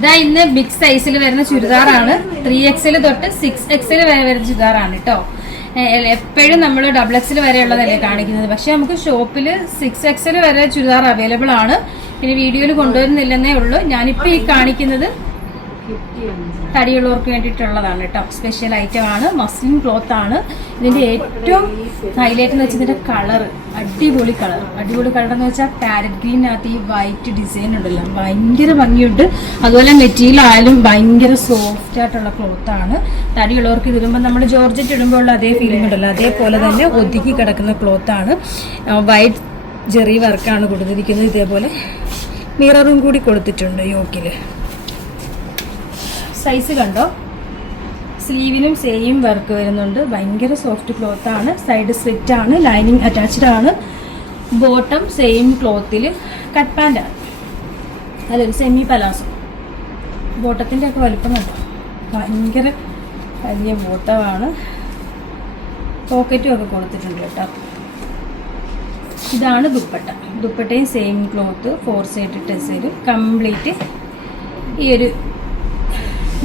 ഇതാ ഇന്ന് ബിഗ് സൈസിൽ വരുന്ന ചുരിദാറാണ്. 3XL തൊട്ട് 6XL വരെ വരുന്ന ചുരിദാറാണ് കേട്ടോ. എപ്പോഴും നമ്മൾ XXL വരെയുള്ളതല്ലേ കാണിക്കുന്നത്, പക്ഷെ നമുക്ക് ഷോപ്പിൽ 6XL വരെ ചുരിദാർ അവൈലബിൾ ആണ്. പിന്നെ വീഡിയോയിൽ കൊണ്ടുവരുന്നില്ലെന്നേ ഉള്ളൂ. ഞാനിപ്പോ ഈ കാണിക്കുന്നത് തടിയുള്ളവർക്ക് വേണ്ടിയിട്ടുള്ളതാണ് കേട്ടോ. സ്പെഷ്യൽ ഐറ്റം ആണ്, മസ്ലിൻ ക്ലോത്ത് ആണ്. ഇതിന്റെ ഏറ്റവും ഹൈലൈറ്റ് എന്ന് വെച്ചാൽ ഇതിന്റെ കളർ, അടിപൊളി കളർ. അടിപൊളി കളർ എന്ന് വെച്ചാൽ പാരറ്റ് ഗ്രീനകത്ത് ഈ വൈറ്റ് ഡിസൈൻ ഉണ്ടല്ലോ, ഭയങ്കര ഭംഗിയുണ്ട്. അതുപോലെ മെറ്റീരിയൽ ആയാലും ഭയങ്കര സോഫ്റ്റ് ആയിട്ടുള്ള ക്ലോത്ത് ആണ്. തടിയുള്ളവർക്ക് ഇതിടുമ്പോൾ നമ്മൾ ജോർജറ്റ് ഇടുമ്പോൾ ഉള്ള അതേ ഫീലിംഗ് ഉണ്ടല്ലോ, അതേപോലെ തന്നെ ഒതുക്കി കിടക്കുന്ന ക്ലോത്ത് ആണ്. വൈറ്റ് ജെറി വർക്കാണ് കൊടുത്തിരിക്കുന്നത്. ഇതേപോലെ മിററും കൂടി കൊടുത്തിട്ടുണ്ട് യോക്കില്. സൈസ് കണ്ടോ, സ്ലീവിനും സെയിം വർക്ക് വരുന്നുണ്ട്. ഭയങ്കര സോഫ്റ്റ് ക്ലോത്ത് ആണ്. സൈഡ് സ്ലിറ്റ് ആണ്, ലൈനിങ് അറ്റാച്ച്ഡ് ആണ്. ബോട്ടം സെയിം ക്ലോത്തിൽ കട്ട് പാൻ്റ് ആണ്, അതൊരു സെമി പലാസോ. ബോട്ടത്തിൻ്റെ ഒക്കെ വലുപ്പം കണ്ടോ, ഭയങ്കര വലിയ ബോട്ടമാണ്. പോക്കറ്റും ഒക്കെ കൊടുത്തിട്ടുണ്ട് കേട്ടോ. ഇതാണ് ദുപ്പട്ട. ദുപ്പട്ടയും സെയിം ക്ലോത്ത്, 4 സൈഡ് ടെസലും കംപ്ലീറ്റ് ഈ ഒരു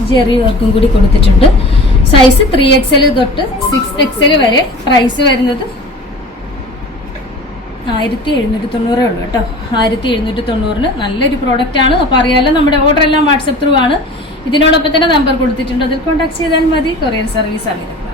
ജെറി വർക്കും കൂടി കൊടുത്തിട്ടുണ്ട്. സൈസ് 3XL തൊട്ട് 6XL വരെ. പ്രൈസ് വരുന്നത് 1790 ഉള്ളൂ കേട്ടോ. 1790 നല്ലൊരു പ്രോഡക്റ്റ് ആണ്. അപ്പോൾ അറിയാലോ, നമ്മുടെ ഓർഡർ എല്ലാം വാട്സപ്പ് ത്രൂ ആണ്. ഇതിനോടൊപ്പം തന്നെ നമ്പർ കൊടുത്തിട്ടുണ്ട്, അതിൽ കോൺടാക്ട് ചെയ്താൽ മതി. Courier service available.